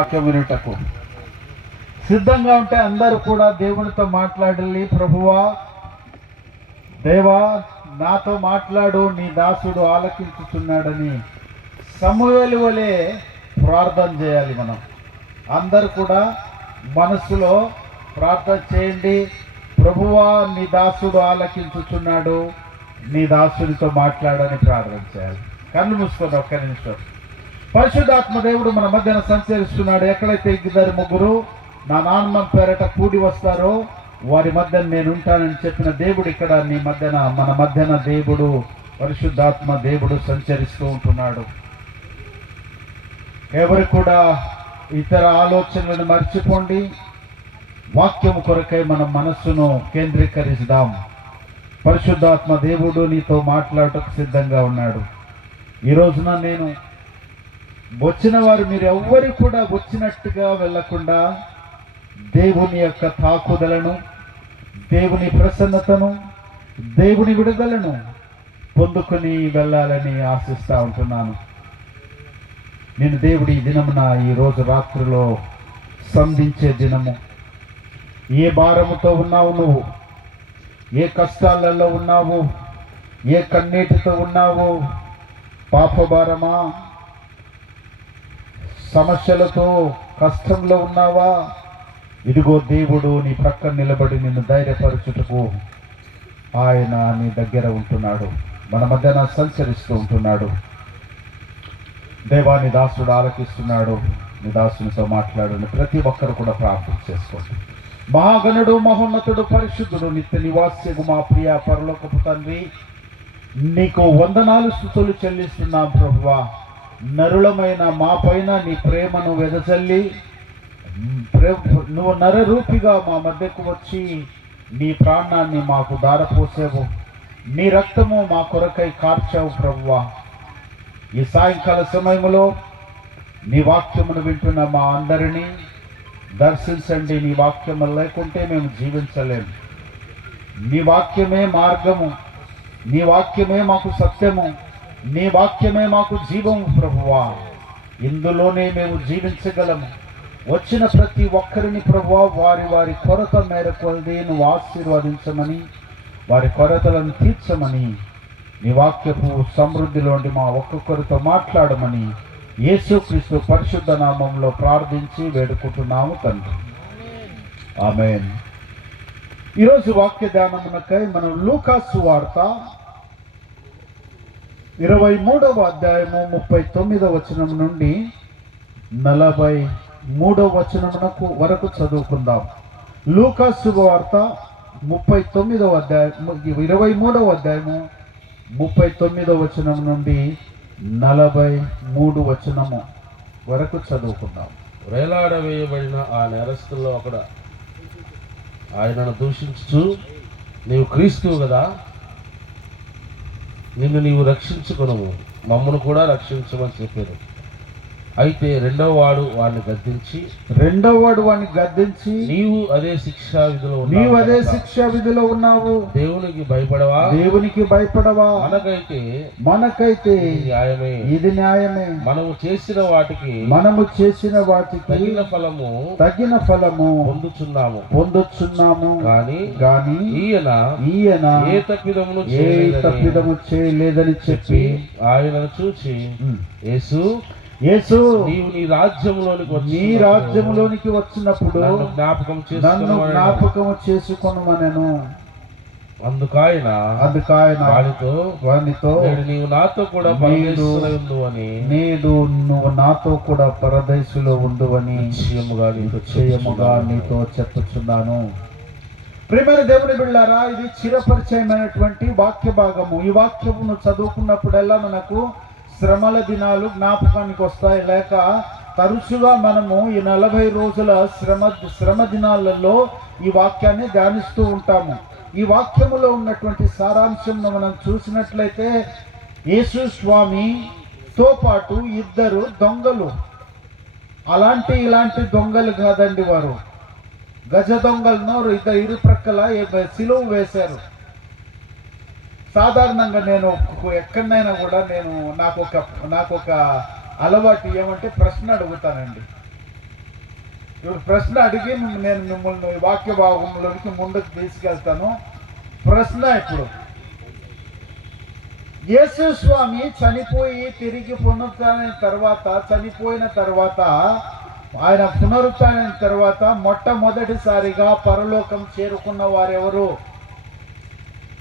వాక్యం వినుటకు సిద్ధంగా ఉంటే అందరూ కూడా దేవునితో మాట్లాడాలి. ప్రభువా, దేవా, నాతో మాట్లాడు, నీ దాసుడు ఆలకించుచున్నాడని సమూయేలు వలె ప్రార్థన చేయాలి. మనం అందరూ కూడా మనసులో ప్రార్థన చేయండి. ప్రభువా, నీ దాసుడు ఆలకించుచున్నాడు, నీ దాసుడితో మాట్లాడని ప్రార్థన చేయాలి. కళ్ళు మూసుకొని ఒక్క నిమిషం. పరిశుద్ధాత్మ దేవుడు మన మధ్యన సంచరిస్తున్నాడు. ఎక్కడైతే ఇద్దరు ముగ్గురు నా నామం పేరట కూడి వస్తారో వారి మధ్యన నేను ఉంటానని చెప్పిన దేవుడు ఇక్కడ నీ మధ్యన, మన మధ్యన దేవుడు, పరిశుద్ధాత్మ దేవుడు సంచరిస్తూ ఉంటున్నాడు. ఎవరు కూడా ఇతర ఆలోచనలను మర్చిపోండి. వాక్యం కొరకై మన మనస్సును కేంద్రీకరిద్దాం. పరిశుద్ధాత్మ దేవుడు నీతో మాట్లాడటకు సిద్ధంగా ఉన్నాడు. ఈ రోజున నేను వచ్చిన వారు మీరు ఎవ్వరు కూడా వచ్చినట్టుగా వెళ్ళకుండా దేవుని యొక్క తాకుదలను, దేవుని ప్రసన్నతను, దేవుని విడుదలను పొందుకొని వెళ్ళాలని ఆశిస్తూ ఉంటున్నాను. నేను దేవుడి దినమున ఈరోజు రాత్రిలో సంధించే దినము. ఏ భారముతో ఉన్నావు నువ్వు, ఏ కష్టాలలో ఉన్నావు, ఏ కన్నీటితో ఉన్నావు, పాపభారమా, సమస్యలతో కష్టంలో ఉన్నావా? ఇదిగో దేవుడు నీ ప్రక్కన నిలబడి నిన్ను ధైర్యపరచుటకు ఆయన నీ దగ్గర ఉంటున్నాడు, మన మధ్యన సంచరిస్తూ ఉంటున్నాడు. దేవాని దాసుడు ఆలకిస్తున్నాడు, నీ దాసునితో మాట్లాడని ప్రతి ఒక్కరు కూడా ప్రార్థన చేసుకోండి. మహాగణుడు, మహోన్నతుడు, పరిశుద్ధుడు, నిత్య నివాస్యగు మా ప్రియ పరలోకపు తండ్రి, నీకు వందనాలు స్తుతులు చెల్లిస్తున్నాం ప్రభువా. నరులమైన మా పైన నీ ప్రేమను వెదజల్లి నువ్వు నరరూపిగా మా మధ్యకు వచ్చి నీ ప్రాణాన్ని మాకు దారపోసావు, నీ రక్తము మా కొరకై కార్చావు ప్రభువా. ఈ సాయంకాల సమయంలో నీ వాక్యమును వింటున్న మా అందరినీ దర్శించండి. నీ వాక్యము లేకుంటే మేము జీవించలేము. నీ వాక్యమే మార్గము, నీ వాక్యమే మాకు సత్యము, నీ వాక్యమే మాకు జీవము ప్రభువా. ఇందులోనే మేము జీవించగలము. వచ్చిన ప్రతి ఒక్కరిని ప్రభువా వారి వారి కొరత మేరకు నువ్వు ఆశీర్వదించమని, వారి కొరతలను తీర్చమని, నీ వాక్యపు సమృద్ధిలోని మా ఒక్కొక్కరితో మాట్లాడమని యేసుక్రీస్తు పరిశుద్ధ నామంలో ప్రార్థించి వేడుకుంటున్నాము తండ్రి, ఆమేన్. ఈరోజు వాక్య ధ్యానమునకై మనం లూకా సువార్త 23వ అధ్యాయము 39వ వచనం నుండి 43వ వచనమునకు వరకు చదువుకుందాం. లూకా సువార్త 39వ అధ్యాయం 23వ అధ్యాయము 39వ వచనం నుండి 43 వచనము వరకు చదువుకుందాం. వేలాడవేయబడిన ఆ నేరస్తుల్లో ఒకడు ఆయనను దూషించుచు, నీవు క్రీస్తువు కదా, నిన్ను నీవు రక్షించుకొనుము, మమ్మను కూడా రక్షించమని చెప్పారు. అయితే రెండవ వాడు వాడిని గద్దించి నీవు అదే శిక్షా విధిలో ఉన్నావు, దేవునికి భయపడవా? మనకైతే ఇది న్యాయమే. మనము చేసిన వాటికి తగిన ఫలము పొందుచున్నాము. కానీ ఈయన ఏ తప్పిదము చేయలేదని చెప్పి ఆయనను చూచి, యేసు నీవు నీ రాజ్యములోనికి వచ్చినప్పుడు నన్ను జ్ఞాపకం చేసుకొనుమనెను. అందుకాయన వానితో నీవు నాతో కూడా నువ్వు నాతో కూడా పరదేశులో ఉండువని నిశ్చయముగా నీతో చెప్పుచున్నాను. ప్రియమైన దేవుని బిడ్డలారా, ఇది చిరపరిచయమైనటువంటి వాక్య భాగము. ఈ వాక్యమును చదువుకున్నప్పుడల్లా మనకు శ్రమల దినాలు జ్ఞాపకానికి వస్తాయి. లేక తరచుగా మనము ఈ 40 రోజుల శ్రమ దినాలలో ఈ వాక్యాన్ని ధ్యానిస్తూ ఉంటాము. ఈ వాక్యములో ఉన్నటువంటి సారాంశం మనం చూసినట్లయితే, యేసు స్వామితో పాటు 2 దొంగలు, ఇలాంటి దొంగలు కాదండి, వారు గజ దొంగలను ఇరు ప్రక్కల సిలువ వేశారు. సాధారణంగా నేను ఎక్కడైనా కూడా నాకు ఒక అలవాటు ఏమంటే ప్రశ్న అడుగుతానండి. ఇప్పుడు ప్రశ్న అడిగి నేను మిమ్మల్ని వాక్య భాగంలోనికి ముందుకు తీసుకెళ్తాను. ప్రశ్న ఇప్పుడు, యేసు స్వామి చనిపోయి తిరిగి పునరుత్థానం తర్వాత, చనిపోయిన తర్వాత, ఆయన పునరుత్థానం తర్వాత మొట్టమొదటిసారిగా పరలోకం చేరుకున్న వారెవరు?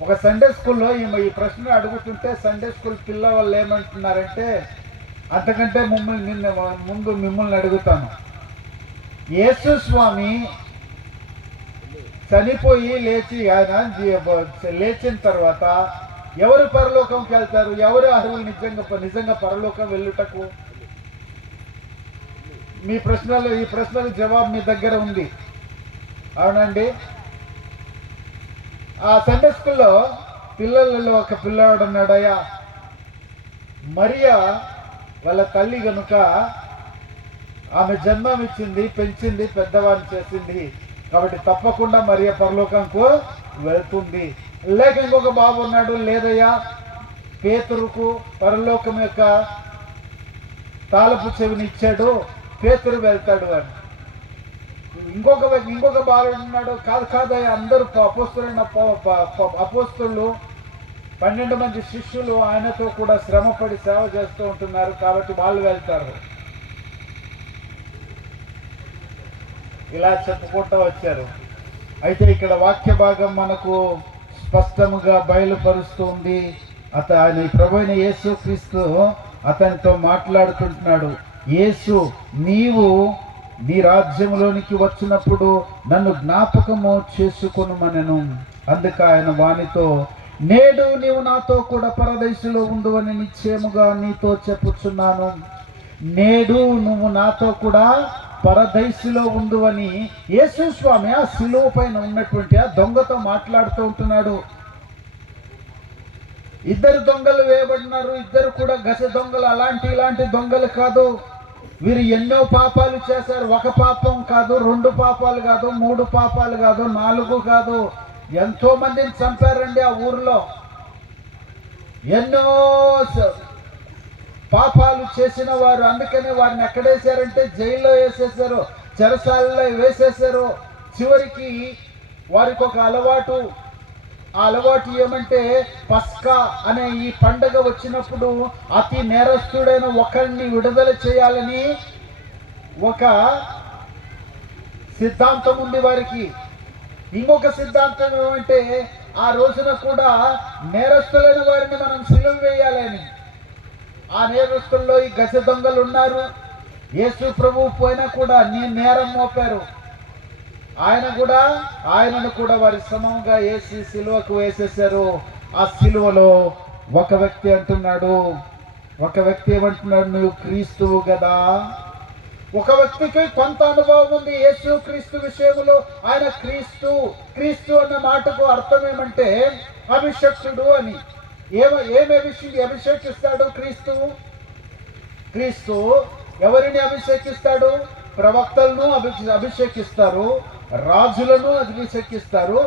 ఒక సండే స్కూల్లో ఈ ప్రశ్న అడుగుతుంటే సండే స్కూల్ పిల్లవాళ్ళు ఏమంటున్నారంటే, అంతకంటే ముందు మిమ్మల్ని అడుగుతాను, యేసు స్వామి చనిపోయి లేచి ఆయన లేచిన తర్వాత ఎవరు పరలోకంకి వెళ్తారు? ఎవరు అర్హులు నిజంగా పరలోకం వెళ్ళుటకు? ఈ ప్రశ్నలకు జవాబు మీ దగ్గర ఉంది, అవునండి. ఆ సండే స్కూల్లో పిల్లలలో ఒక పిల్లవాడు ఉన్నాడయ్యా, మరియా వాళ్ళ తల్లి కనుక ఆమె జన్మం ఇచ్చింది, పెంచింది, పెద్దవాడిని చేసింది, కాబట్టి తప్పకుండా మరియా పరలోకంకు వెళ్తుంది. లేక ఇంకొక బాబు ఉన్నాడు, లేదయ్యా పేతురుకు పరలోకం యొక్క తాళపు చెవిని ఇచ్చాడు, పేతురు వెళ్తాడు అని. ఇంకొక బాలుడు ఉన్నాడు, కాదయ్యా అందరూ అపోస్తులు 12 మంది శిష్యులు ఆయనతో కూడా శ్రమపడి సేవ చేస్తూ ఉంటున్నారు, కాబట్టి వాళ్ళు వెళ్తారు. ఇలా చెప్పుకుంటూ వచ్చారు. అయితే ఇక్కడ వాక్య భాగం మనకు స్పష్టముగా బయలుపరుస్తుంది. ఆయన ప్రభువైన యేసు క్రీస్తు అతనితో మాట్లాడుతుంటున్నాడు. యేసు, నీవు నీ రాజ్యంలోనికి వచ్చినప్పుడు నన్ను జ్ఞాపకము చేసుకొనుమనెను. అందుకు ఆయన వానితో, నేడు నీవు నాతో కూడా పరదేశంలో ఉండువని నిశ్చయముగా నీతో చెప్పుచున్నాను. నేడు నువ్వు నాతో కూడా పరదేశంలో ఉండువని యేసు స్వామి ఆ శిలువ పైన ఉన్నటువంటి ఆ దొంగతో మాట్లాడుతూ ఉంటున్నాడు. ఇద్దరు దొంగలు వేయబడినారు, ఇద్దరు కూడా గజ దొంగలు, ఇలాంటి దొంగలు కాదు. వీరు ఎన్నో పాపాలు చేశారు. ఒక పాపం కాదు, 2 పాపాలు కాదు, 3 పాపాలు కాదు, 4 కాదు, ఎంతో మందిని చంపారండి ఆ ఊరిలో. ఎన్నో పాపాలు చేసిన వారు. అందుకనే వారిని ఎక్కడేశారంటే జైల్లో వేసేసారు, చెరసాలలో వేసేసారు. చివరికి వారికి ఒక అలవాటు. ఆ అలవాటు ఏమంటే, పస్కా అనే ఈ పండగ వచ్చినప్పుడు అతి నేరస్తుడైన ఒకరిని విడుదల చేయాలని ఒక సిద్ధాంతం ఉంది వారికి. ఇంకొక సిద్ధాంతం ఏమంటే, ఆ రోజున కూడా నేరస్తులైన వారిని మనం సిలువ వేయాలని. ఆ నేరస్తుల్లో ఈ గజ దొంగలు ఉన్నారు. యేసు ప్రభువు పోయినా కూడా నేరం మోపారు. ఆయనను కూడా వారి సమంగా వేసి సిలువకు వేసేసారు. ఆ సిలువలో ఒక వ్యక్తి ఏమంటున్నాడు, నువ్వు క్రీస్తువు కదా. ఒక వ్యక్తికి కొంత అనుభవం ఉంది యేసు క్రీస్తు విషయంలో. ఆయన క్రీస్తు అన్న మాటకు అర్థం ఏమంటే అభిషక్తుడు అని. ఏమి అభిషేకిస్తాడు క్రీస్తు? ఎవరిని అభిషేకిస్తాడు? ప్రవక్తలను అభిషేకిస్తారు, రాజులను అభిషేకిస్తారు,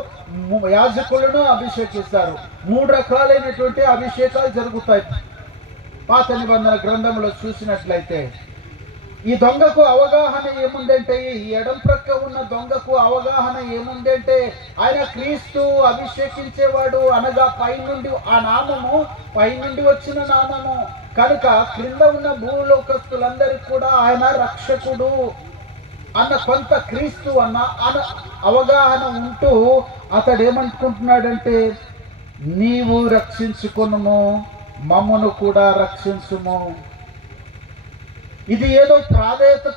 యాజకులను అభిషేకిస్తారు. 3 రకాలైనటువంటి అభిషేకాలు జరుగుతాయి. పాత నిబంధన గ్రంథంలో చూసినట్లయితే ఈ దొంగకు అవగాహన ఏముందంటే, ఈ ఎడం ప్రక్క ఉన్న దొంగకు అవగాహన ఏముందంటే, ఆయన క్రీస్తు అభిషేకించేవాడు అనగా పైనుండి ఆ నామము, పైనుండి వచ్చిన నామము కనుక క్రింద ఉన్న భూలోకస్తులందరికీ కూడా ఆయన రక్షకుడు అన్న కొంత క్రీస్తు అన్న అవగాహన ఉంటూ అతడు ఏమనుకుంటున్నాడంటే, నీవు రక్షించుకొనుము, మమ్మను కూడా రక్షించుము. ఇది ఏదో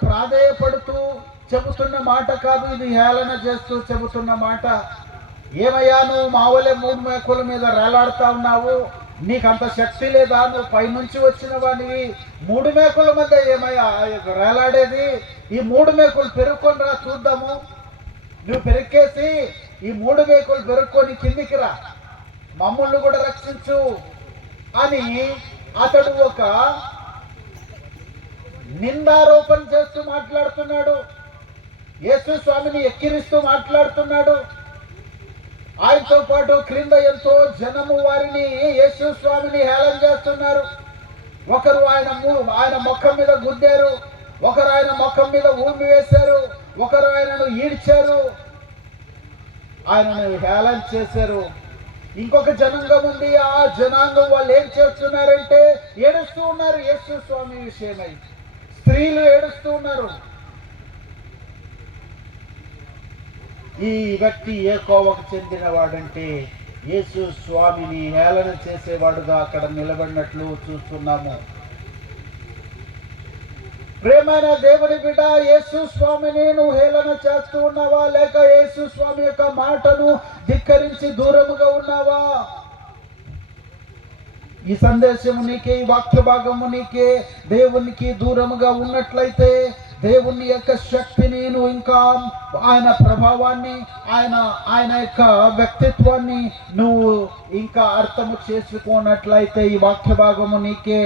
ప్రాధేయపడుతూ చెబుతున్న మాట కాదు, ఇది హేళన చేస్తూ చెబుతున్న మాట. ఏమయ్యా, నువ్వు మావలే 3 మేకుల మీద వేలాడుతా ఉన్నావు, నీకంత శక్తి లేదా? నువ్వు పైనుంచి వచ్చిన వాడివి, 3 మేకుల మధ్య ఏమయ్యా వేలాడేది? ఈ 3 మేకులు పెరుక్కొని రా చూద్దాము. నువ్వు పెరికేసి ఈ 3 మేకులు పెరుక్కొని కిందికి రా, మమ్మల్ని కూడా రక్షించు అని అతడు ఒక నిందారోపణ చేస్తూ మాట్లాడుతున్నాడు. యేసు స్వామిని ఎక్కిరిస్తూ మాట్లాడుతున్నాడు. ఆయనతో పాటు క్రింద ఎంతో జనము వారిని యేసు స్వామిని హేళన చేస్తున్నారు. ఒకరు ఆయన ముఖం మీద గుద్దారు, ఒకరు ఆయన ముఖం మీద ఊమి వేశారు, ఒకరు ఆయనను ఈడ్చారు, ఆయనను హేళన చేశారు. ఇంకొక జనాంగం ఉంది, ఆ జనాంగం వాళ్ళు ఏం చేస్తున్నారంటే ఏడుస్తూ ఉన్నారు యేసు స్వామి విషయమై. స్త్రీలు ఏడుస్తూ ఉన్నారు. ఈ వ్యక్తి ఏ కోవకు చెందిన వాడంటే యేసు స్వామిని హేళన చేసేవాడుగా అక్కడ నిలబడినట్లు చూస్తున్నాము. ప్రేమైన దేవుని బిడ్డ, యేసు స్వామిని నువ్వు హేళన చేస్తూ ఉన్నావా, లేక యేసు స్వామి యొక్క మాటను ధిక్కరించి దూరముగా ఉన్నావా? ఈ సందేశము నీకే, ఈ వాక్య భాగము నీకే దేవునికి దూరముగా ఉన్నట్లయితే దేవుని యొక్క శక్తిని నువ్వు ఇంకా, ఆయన ప్రభావాన్ని, ఆయన యొక్క వ్యక్తిత్వాన్ని నువ్వు ఇంకా అర్థము చేసుకున్నట్లయితే ఈ వాక్య భాగము నీకే.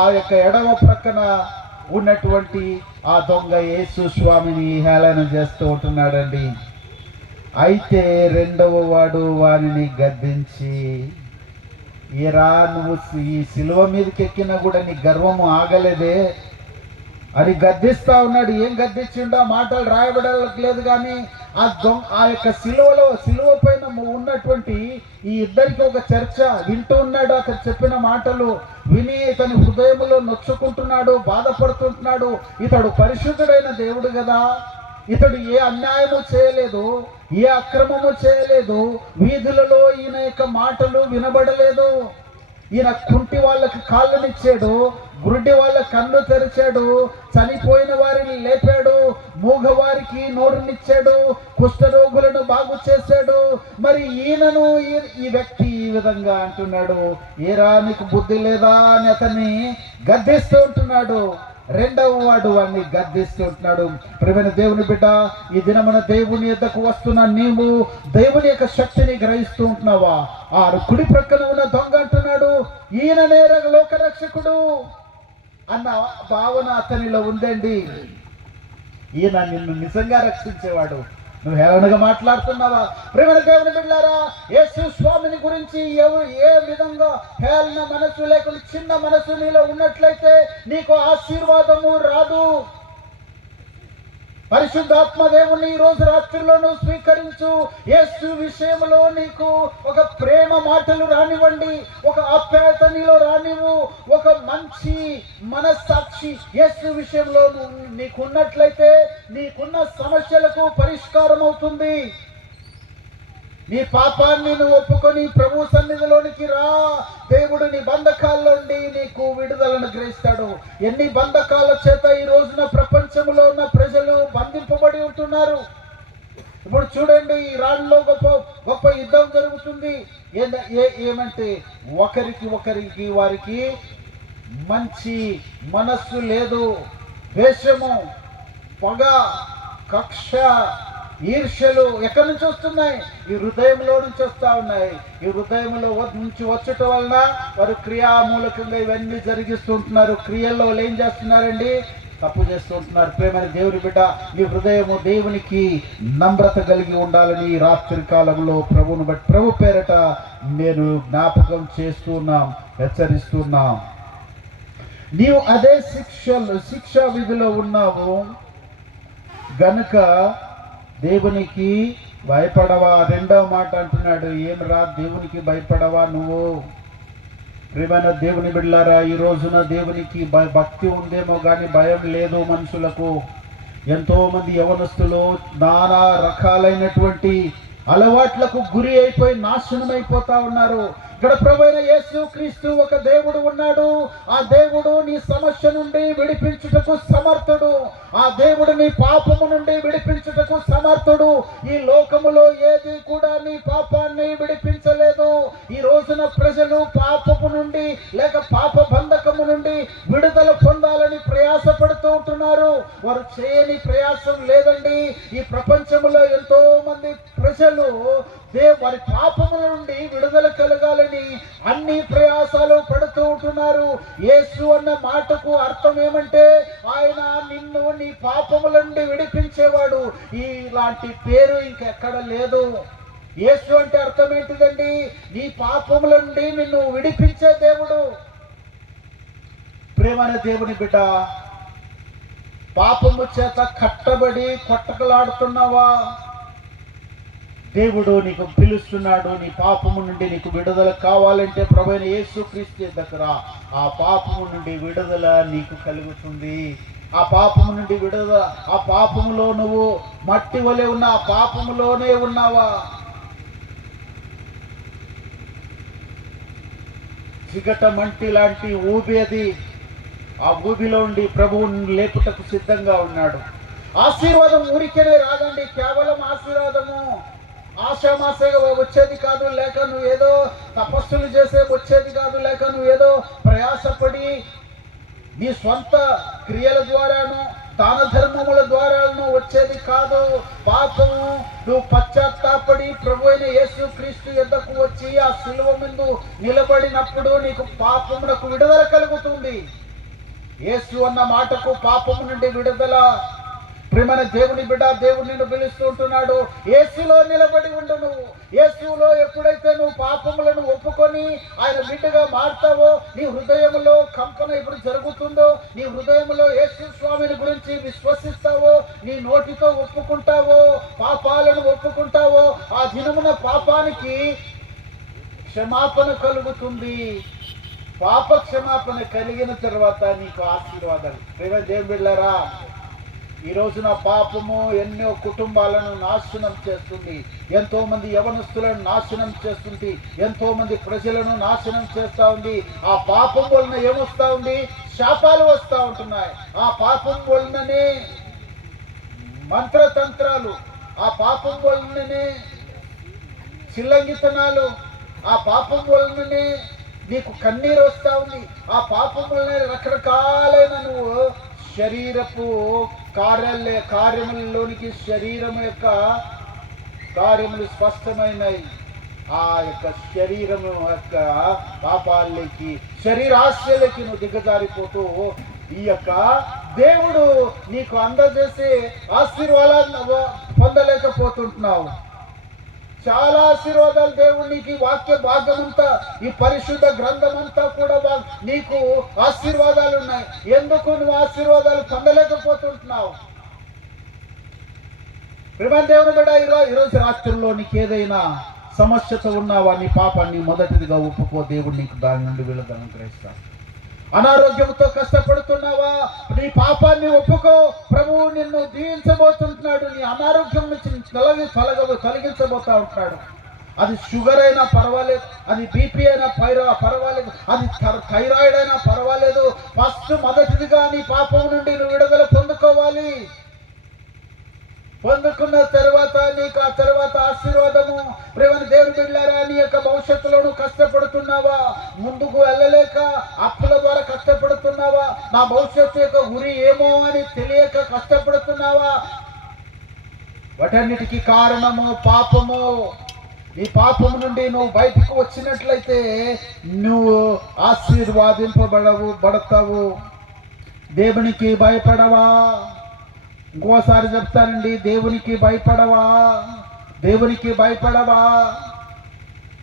ఆ యొక్క ఎడమ ప్రక్కన ఉన్నటువంటి ఆ దొంగ యేసు స్వామిని హేళన చేస్తూ ఉంటున్నాడండి. అయితే రెండవ వాడు వారిని గద్దించి, ఏరా నువ్వు ఈ సిలువ మీదకి ఎక్కినా కూడా నీ గర్వము ఆగలేదే అని గద్దిస్తా ఉన్నాడు. ఏం గద్దించిండో మాటలు రాయబడలేదు, కానీ ఆ యొక్క సిలువ పైన ఉన్నటువంటి ఈ ఇద్దరికి ఒక చర్చ వింటూ ఉన్నాడు. అతను చెప్పిన మాటలు విని ఇతని హృదయంలో నొచ్చుకుంటున్నాడు, బాధపడుతుంటున్నాడు. ఇతడు పరిశుద్ధుడైన దేవుడు కదా, ఇతడు ఏ అన్యాయము చేయలేదు, ఏ అక్రమము చేయలేదు, వీధులలో ఈయన యొక్క మాటలు వినబడలేదు. ఈయన కుంటి వాళ్ళకి కాళ్ళనిచ్చాడు, గుడ్డి వాళ్ళ కన్ను తెరిచాడు, చనిపోయిన వారిని లేపాడు, మూగవారికి నోరునిచ్చాడు, కుష్ఠరోగులను బాగు చేశాడు. మరి ఈయనను ఈ వ్యక్తి ఈ విధంగా అంటున్నాడు, ఏరా నీకు బుద్ధి లేదా అని అతన్ని గద్దిస్తూ ఉంటున్నాడు. రెండవ వాడు వాడిని గద్దిస్తుంటున్నాడు. ప్రియమైన దేవుని బిడ్డ, ఈ దినమున దేవుని యొద్దకు వస్తున్న నీవు దేవుని యొక్క శక్తిని గ్రహిస్తూ ఉంటున్నావా? ఆ కుడి ప్రక్కన ఉన్న దొంగ అంటున్నాడు, ఈయననే లోకరక్షకుడు అన్న భావన అతనిలో ఉందండి. ఈయన నిన్ను నిజంగా రక్షించేవాడు. నువ్వు హేళనగా మాట్లాడుతున్నావా? ప్రియమైన దేవుని బిడ్డలారా, యేసు స్వామిని గురించి ఏ విధంగా హేళన మనసు లేకుండా చిన్న మనసు నీలో ఉన్నట్లయితే నీకు ఆశీర్వాదము రాదు. పరిశుద్ధాత్మ దేవుని ఈ రోజు రాత్రిలోనూ స్వీకరించు. యేసు విషయంలో నీకు ఒక ప్రేమ మాటలు రానివ్వండి, ఒక ఆప్యాయత నీలో రానివ్వు, ఒక మంచి మనస్సాక్షి యేసు విషయంలో నీకున్నట్లయితే నీకున్న సమస్యలకు పరిష్కారం అవుతుంది. నీ పాపాన్ని నువ్వు ఒప్పుకొని ప్రభు సన్నిధిలోనికి రా. దేవుడు నీ బంధకాల్లో నుండి నీకు విడుదలను గ్రహిస్తాడు. ఎన్ని బంధకాల చేత ఈ రోజున ప్రపంచంలో ఉన్న ప్రజలు బంధింపబడి ఉంటున్నారు. ఇప్పుడు చూడండి, ఇరాన్లో గొప్ప యుద్ధం జరుగుతుంది. ఏమంటే ఒకరికి వారికి మంచి మనస్సు లేదు. ద్వేషము, పగ, కక్ష, ఈర్ష్యలు ఎక్కడి నుంచి వస్తున్నాయి? ఈ హృదయంలో నుంచి వస్తూ ఉన్నాయి. ఈ హృదయంలో నుంచి వచ్చటం వలన వారు క్రియామూలకంగా ఇవన్నీ జరిగిస్తుంటున్నారు. క్రియల్లో వాళ్ళు ఏం చేస్తున్నారండి? తప్పు చేస్తుంటున్నారు. ప్రేమైన దేవుని బిడ్డ, నీ హృదయము దేవునికి నమ్రత కలిగి ఉండాలని రాత్రి కాలంలో ప్రభువును బట్టి ప్రభు పేరట నేను జ్ఞాపకం చేస్తున్నాం, హెచ్చరిస్తున్నాం. నీవు అదే శిక్షా విధిలో ఉన్నావు గనుక దేవునికి భయపడవా? రెండవ మాట అంటున్నాడు, ఏం రా దేవునికి భయపడవా నువ్వు? ప్రియమైన దేవుని బిడ్డలారా, ఈ రోజున దేవునికి భక్తి ఉందేమో కానీ భయం లేదు మనుషులకు. ఎంతో మంది యవనస్తులు నానా రకాలైనటువంటి అలవాట్లకు గురి అయిపోయి నాశనం అయిపోతా ఉన్నారు. ఇక్కడ ప్రభువైన యేసు క్రీస్తు ఒక దేవుడు ఉన్నాడు. ఆ దేవుడు నీ సమస్య నుండి విడిపించుటకు సమర్థుడు. ఆ దేవుడు నీ పాపము నుండి విడిపించుటకు సమర్థుడు. ఈ లోకములో ఏది కూడా నీ పాపాన్ని విడిపించలేదు. ఈ రోజున ప్రజలు పాపము నుండి లేక పాప బంధకము నుండి విడుదల పొందాలని ప్రయాసపడుతూ ఉంటున్నారు. వారు చేయని ప్రయాసం లేదండి. ఈ ప్రపంచంలో ఎంతో మంది ప్రజలు వారి పాపముల నుండి విడుదల కలగాలని అన్ని ప్రయాసాలు పడుతూ ఉంటున్నారు. యేసు అన్న మాటకు అర్థం ఏమంటే ఆయన నిన్ను నీ పాపముల నుండి విడిపించేవాడు. ఇలాంటి పేరు ఇంకెక్కడ లేదు. యేసు అంటే అర్థం ఏంటిదండి? నీ పాపముల నుండి నిన్ను విడిపించే దేవుడు. ప్రేమైన దేవుని బిడ్డ, పాపము చేత కట్టబడి కొట్టకలాడుతున్నావా? దేవుడు నీకు పిలుస్తున్నాడు. నీ పాపము నుండి నీకు విడుదల కావాలంటే ప్రభువైన యేసుక్రీస్తు దగ్గర ఆ పాపము నుండి విడుదల నీకు కలుగుతుంది. ఆ పాపము నుండి విడుదల, ఆ పాపములో నువ్వు మట్టి వలె ఉన్న ఆ పాపములోనే ఉన్నావా? చిగట మంటి లాంటి ఊబి అది. ఆ ఊబిలో ఉండి ప్రభువుని లేపుటకు సిద్ధంగా ఉన్నాడు. ఆశీర్వాదం ఊరికేనే రాదండి. కేవలం ఆశీర్వాదము ఆశామాసగా వచ్చేది కాదు, లేక నువ్వు ఏదో తపస్సులు చేసే వచ్చేది కాదు, లేక నువ్వు ఏదో ప్రయాసపడి నీ స్వంత క్రియల ద్వారాను దాన ధర్మముల ద్వారాను వచ్చేది కాదు. పాపము నువ్వు పశ్చాత్తాపడి ప్రభు అయిన యేసుక్రీస్తు యొద్దకు వచ్చి ఆ శిలువ ముందు నిలబడినప్పుడు నీకు పాపమునకు విడుదల కలుగుతుంది. యేసు అన్న మాటకు పాపము నుండి విడుదల. ప్రియమైన దేవుని బిడ్డ, దేవుడు నిన్ను పిలుస్తూ ఉంటున్నాడు. యేసులో నిలబడి ఉండు. నువ్వు యేసులో ఎప్పుడైతే నువ్వు పాపములను ఒప్పుకొని ఆయన బిడ్డగా మారుతావో, నీ హృదయంలో కంపన ఇప్పుడు జరుగుతుందో, నీ హృదయంలో యేసు స్వామిని గురించి విశ్వసిస్తావో, నీ నోటితో ఒప్పుకుంటావో, పాపాలను ఒప్పుకుంటావో, ఆ దినమున పాపానికి క్షమాపణ కలుగుతుంది. పాప క్షమాపణ కలిగిన తర్వాత నీకు ఆశీర్వాదాలు. ప్రియమైన దేవుని బిడ్డలారా, ఈ రోజున పాపము ఎన్నో కుటుంబాలను నాశనం చేస్తుంది. ఎంతో మంది యవనస్తులను నాశనం చేస్తుంది. ఎంతో మంది ప్రజలను నాశనం చేస్తూ ఉంది. ఆ పాపం వలన ఏమొస్తా ఉంది? శాపాలు వస్తూ ఉంటున్నాయి. ఆ పాపం వలననే మంత్రతంత్రాలు, ఆ పాపం వలననే చిల్లంగితనాలు, ఆ పాపం వలననే నీకు కన్నీరు వస్తూ ఉంది. ఆ పాపం వలన రకరకాలైన నువ్వు శరీరపు కార్యములలోనికి శరీరం యొక్క కార్యములు స్పష్టమైనవి. ఆ యొక్క శరీరము యొక్క పాపాలకి, శరీరాశలకి నువ్వు దిగజారిపోతూ ఈ యొక్క దేవుడు నీకు అందజేసే ఆశీర్వాదాలను పొందలేకపోతుంటున్నావు. చాలా ఆశీర్వాదాలు దేవుడు నీకు ఈ వాక్య భాగమంతా, ఈ పరిశుద్ధ గ్రంథం అంతా కూడా నీకు ఆశీర్వాదాలు ఉన్నాయి. ఎందుకు నువ్వు ఆశీర్వాదాలు పొందలేకపోతుంటున్నావు? ప్రియమైన దేవుని బిడ్డ, ఈరోజు రాత్రుల్లో నీకు ఏదైనా సమస్యతో ఉన్నావా? నీ పాపాన్ని మొదటిదిగా ఒప్పుకో. దేవుడు నీకు దాని నుండి విడుదల అనుగ్రహిస్తాడు. అనారోగ్యంతో కష్టపడుతున్నావా? నీ పాపాన్ని ఒప్పుకో. ప్రభువు నిన్ను దీవించబోతుంటున్నాడు. నీ అనారోగ్యం నుంచి తొలగించబోతా ఉంటున్నాడు. అది షుగర్ అయినా పర్వాలేదు, అది బీపీ అయినా పర్వాలేదు, అది థైరాయిడ్ అయినా పర్వాలేదు. ఫస్ట్ మొదటిదిగా నీ పాపం నుండి నువ్వు విడుదల పొందుకోవాలి. పొందుకున్న తర్వాత నీకు ఆ తర్వాత ఆశీర్వాదము. ప్రియమైన దేవుని బిడ్డలారా, నీ యొక్క భవిష్యత్తులో నువ్వు కష్టపడుతున్నావా? ముందుకు వెళ్ళలేక అప్పుల ద్వారా కష్టపడుతున్నావా? నా భవిష్యత్తు యొక్క గురి ఏమో అని తెలియక కష్టపడుతున్నావా? వాటన్నిటికీ కారణము పాపము. ఈ పాపము నుండి నువ్వు బయటకు వచ్చినట్లయితే నువ్వు ఆశీర్వాదింపబడతావు. దేవునికి భయపడవా? ఇంకోసారి చెప్తానండి, దేవునికి భయపడవా? దేవునికి భయపడవా?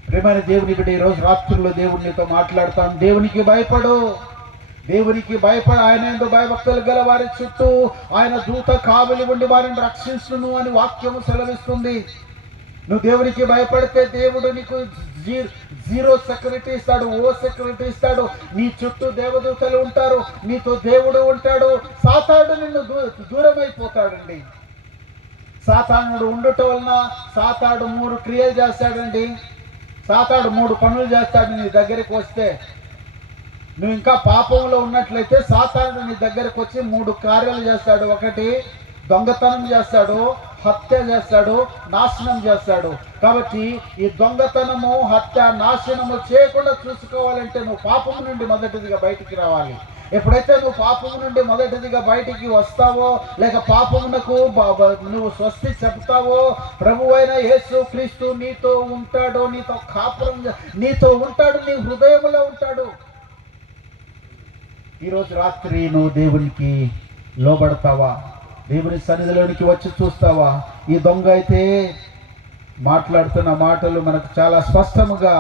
ప్రియమైన దేవుని బిడ్డ, ఈరోజు రాత్రుల్లో దేవునితో మాట్లాడతాను. దేవునికి భయపడు. దేవునికి భయపడ. ఆయన ఎందు భయభక్తులు గల వారి చుట్టూ ఆయన దూత కావలి ఉండి వారిని రక్షించును అని వాక్యము సెలవిస్తుంది. నువ్వు దేవునికి భయపడితే దేవుడు నీకు జీరో సెక్యూరిటీ ఇస్తాడు, ఓ సెక్యూరిటీ ఇస్తాడు. నీ చుట్టూ దేవదూతలు ఉంటారు, నీతో దేవుడు ఉంటాడు. సాతానుడు నిన్ను దూరం అయిపోతాడండి. సాతానుడు ఉండటం వలన సాతాడు 3 క్రియలు చేస్తాడండి. సాతాడు 3 పనులు చేస్తాడు. నీ దగ్గరికి వస్తే, నువ్వు ఇంకా పాపంలో ఉన్నట్లయితే సాతానుడు నీ దగ్గరకు వచ్చి 3 కార్యాలు చేస్తాడు. ఒకటి, దొంగతనం చేస్తాడు, హత్య చేస్తాడు, నాశనం చేస్తాడు. కాబట్టి ఈ దొంగతనము, హత్య, నాశనము చేయకుండా చూసుకోవాలంటే నువ్వు పాపము నుండి మొదటిదిగా బయటికి రావాలి. ఎప్పుడైతే నువ్వు పాపము నుండి మొదటిదిగా బయటికి వస్తావో, లేక పాపమునకు నువ్వు స్వస్తి చెప్తావో, ప్రభువైన యేసుక్రీస్తు నీతో ఉంటాడు, నీతో కాపురం, నీతో ఉంటాడు, నీ హృదయంలో ఉంటాడు. ఈరోజు రాత్రి నువ్వు దేవునికి లోబడతావా? దేవుని సన్నిధిలోనికి వచ్చి చూస్తావా? ఈ దొంగ అయితే మాట్లాడుతున్న మాటలు మనకు చాలా స్పష్టముగా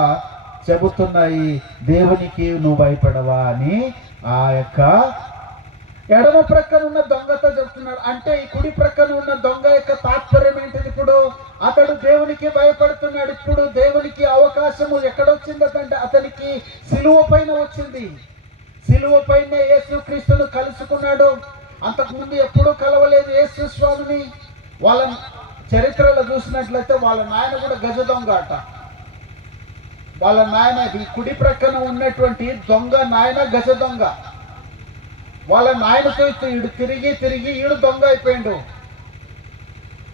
చెబుతున్నాయి. దేవునికి నువ్వు భయపడవా అని ఆ యొక్క ఎడమ ప్రక్కన ఉన్న దొంగతో చెప్తున్నాడు. అంటే ఈ కుడి ప్రక్కన ఉన్న దొంగ యొక్క తాత్పర్యం ఏంటిది? ఇప్పుడు అతడు దేవునికి భయపడుతున్నాడు. ఇప్పుడు దేవునికి అవకాశము ఎక్కడొచ్చిందంటే అతనికి సిలువ పైన వచ్చింది. సిలువ పైన యేసు క్రీస్తును కలుసుకున్నాడు. అంతకుముందు ఎప్పుడూ కలవలేదు యేసు స్వామిని. వాళ్ళ చరిత్రలో చూసినట్లయితే వాళ్ళ నాయన కూడా గజ దొంగ అట. వాళ్ళ నాయన ఈ కుడి ప్రక్కన ఉన్నటువంటి దొంగ నాయన గజ దొంగ. వాళ్ళ నాయనతో ఈడు తిరిగి ఈడు దొంగ అయిపోయిండు.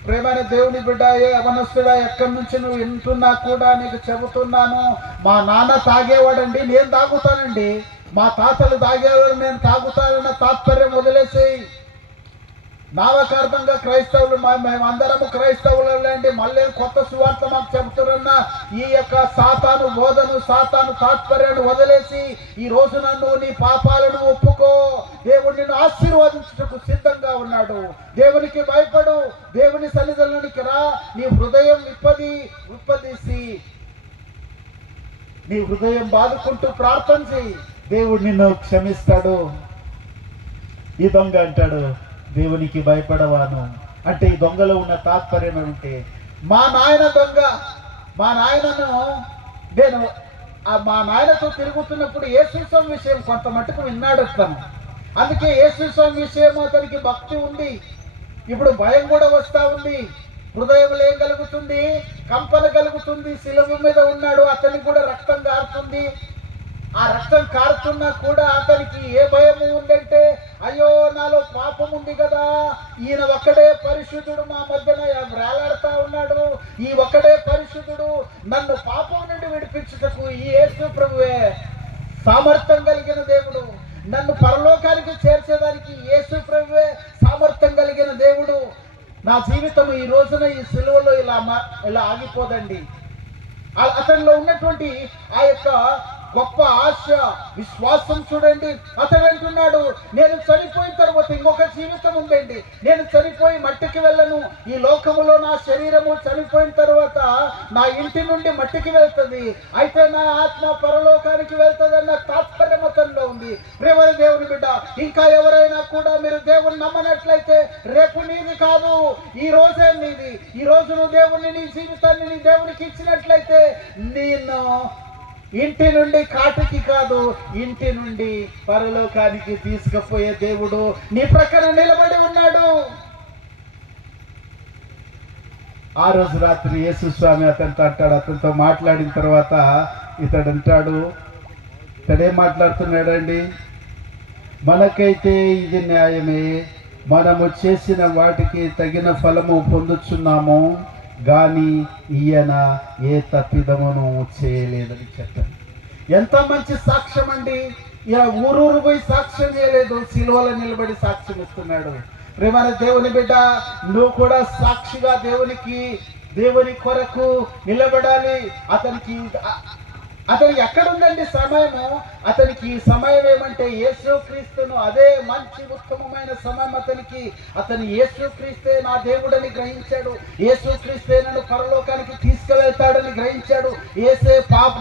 ప్రేమైన దేవుని బిడ్డ, యవనస్తుడా, ఎక్కడి నుంచి నువ్వు వింటున్నా కూడా నీకు చెబుతున్నాను, మా నాన్న తాగేవాడండి, నేను తాగుతానండి. మా తాతలు తాగేవాడు, నేను తాగుతానన్న తాత్పర్యం వదిలేసేయి. నామకార్థంగా క్రైస్తవులు మేమందరము క్రైస్తవులండి, మళ్ళీ కొత్త సువార్త మాకు చెబుతున్నా ఈ యొక్క సాతాను బోధను, సాతాను తాత్పర్యాన్ని వదిలేసి ఈ రోజు నన్ను నీ పాపాలను ఒప్పుకో. దేవుడు నిన్ను ఆశీర్వదించుటకు సిద్ధంగా ఉన్నాడు. దేవునికి భయపడు, దేవుని సన్నిధిలోనికి రా. నీ హృదయం విప్పదీసి నీ హృదయం బాదుకుంటూ ప్రార్థన చేయి, దేవుడు నిన్ను క్షమిస్తాడు. ఈ దొంగ అంటాడు, దేవునికి భయపడవాను అంటే ఈ దొంగలో ఉన్న తాత్పర్యం ఏమంటే, మా నాయన దొంగ, మా నాయనను నేను మా నాయనతో తిరుగుతున్నప్పుడు యేసు స్వామి విషయం కొంత మట్టుకు విన్నాడు అతను. అందుకే యేసు స్వామి విషయం అతనికి భక్తి ఉంది. ఇప్పుడు భయం కూడా వస్తా ఉంది. హృదయంలో ఏం కలుగుతుంది? కంపన కలుగుతుంది. శిలువ మీద ఉన్నాడు, అతనికి కూడా రక్తం కారుతుంది. ఆ రక్తం కారుతున్నా కూడా అతనికి ఏ భయము ఉందంటే, అయ్యో నాలో పాపం ఉంది కదా, ఈయన ఒక్కడే పరిశుద్ధుడు మా మధ్యన వేలాడుతా ఉన్నాడు, ఈ ఒక్కడే పరిశుద్ధుడు, నన్ను పాపం నుండి విడిపించుటకు ఈ యేసు ప్రభువే సామర్థ్యం కలిగిన దేవుడు, నన్ను పరలోకానికి చేర్చేదానికి యేసు ప్రభువే సామర్థ్యం కలిగిన దేవుడు. నా జీవితం ఈ రోజున ఈ సిలువలో ఇలా ఆగిపోదండి. అతనిలో ఉన్నటువంటి ఆ యొక్క గొప్ప ఆశ, విశ్వాసం చూడండి. అతడు అంటున్నాడు, నేను చనిపోయిన తర్వాత ఇంకొక జీవితం ఉందండి, నేను చనిపోయి మట్టికి వెళ్ళను, ఈ లోకములో నా శరీరము చనిపోయిన తర్వాత నా ఇంటి నుండి మట్టికి వెళ్తుంది, అయితే నా ఆత్మ పరలోకానికి వెళ్తుంది అన్న తాత్పర్యం అతనిలో ఉంది. ప్రేమ దేవుని బిడ్డ, ఇంకా ఎవరైనా కూడా మీరు దేవుని నమ్మనట్లయితే రేపు నీది కాదు, ఈ రోజే నీది. ఈ రోజు నువ్వు దేవుని, నీ జీవితాన్ని నీ దేవునికి ఇచ్చినట్లయితే నేను ఇంటి నుండి కాటికి కాదు, ఇంటి నుండి పరలోకానికి తీసుకుపోయే దేవుడు నీ ప్రక్కన నిలబడి ఉన్నాడు. ఆ రోజు రాత్రి యేసు స్వామి అతనితో అంటాడు, అతనితో మాట్లాడిన తర్వాత ఇతడు అంటాడు, ఇతడేం మాట్లాడుతున్నాడండి, మనకైతే ఇది న్యాయమే, మనము చేసిన వాటికి తగిన ఫలము పొందుచున్నాము, గాని ఈయన ఏ తప్పిదమును చేయలేదని చెప్పాను. ఎంత మంచి సాక్ష్యం అండి. ఇలా ఊరూరు పోయి సాక్ష్యం చేయలేదు, సిలువలో నిలబడి సాక్ష్యం ఇస్తున్నాడు. ప్రేమైన దేవుని బిడ్డ, నువ్వు కూడా సాక్షిగా దేవుని కొరకు నిలబడాలి. అతనికి ఎక్కడుందండి సమయము? అతనికి సమయం ఏమంటే యేసుక్రీస్తును, అదే మంచి ఉత్తమమైన సమయం అతనికి. అతను యేసుక్రీస్తే నా దేవుడని గ్రహించాడు, యేసుక్రీస్తే నన్ను పరలోకానికి తీసుకువెళ్తాడని గ్రహించాడు, యేసే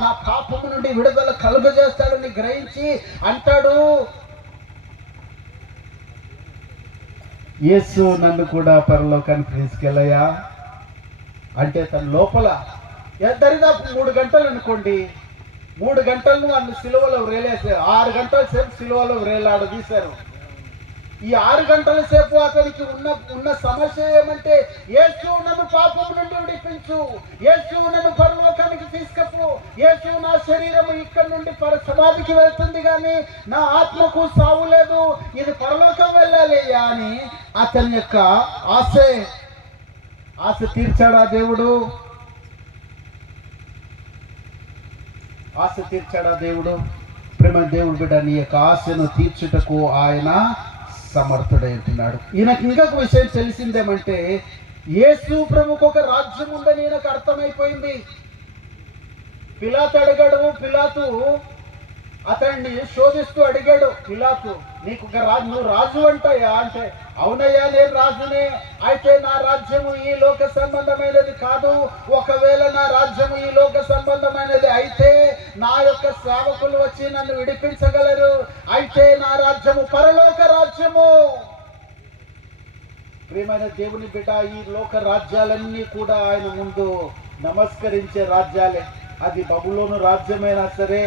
నా పాపము నుండి విడుదల కలుగజేస్తాడని గ్రహించి అంటాడు, యేసు నన్ను కూడా పరలోకానికి తీసుకెళ్ళయా అంటే తన లోపల దరిదాపు 3 గంటలు అనుకోండి, 3 గంటలను వాళ్ళు సిలువలో వేలేసారు. 6 గంటల సేపు సిలువలో వేలాడదీశారు. ఈ 6 గంటల సేపు అతనికి ఉన్న సమస్య ఏమంటే, యేసు నన్ను పాపం నుండి విడిపించు, యేసు నన్ను పరలోకానికి తీసుకపో, యేసు నా శరీరం ఇక్కడ నుండి సమాధికి వెళ్తుంది కానీ నా ఆత్మకు సావు లేదు, ఇది పరలోకం వెళ్ళాలి అని అతని యొక్క ఆశ తీర్చాడా దేవుడు? ఆశ తీర్చాడా దేవుడు? ప్రేమ దేవుడు బిడ్డ, నీ యొక్క ఆశను తీర్చుటకు ఆయన సమర్థుడై ఉంటున్నాడు. ఈయనకు ఇంకొక విషయం తెలిసిందేమంటే, యేసు ప్రభుకు ఒక రాజ్యం ఉందని ఈయనకు అర్థమైపోయింది. పిలాతు అడిగాడు, పిలాతు అతన్ని శోధిస్తూ అడిగాడు, పిలాతు నీకు ఒక రాజు, నువ్వు రాజు అంటాయా అంటే, అవునయ్యా నేను రాజునే, అయితే నా రాజ్యము ఈ లోక సంబంధమైనది కాదు, ఒకవేళ నా రాజ్యము ఈ లోక సంబంధమైనది అయితే నా యొక్క సేవకులు వచ్చి నన్ను విడిపించగలరు. అయితే నా రాజ్యము పరలోక రాజ్యము. ప్రియమైన దేవుని బిడ్డ, ఈ లోక రాజ్యాలన్నీ కూడా ఆయన ముందు నమస్కరించే రాజ్యాలే. అది బబులోను రాజ్యమైనా సరే,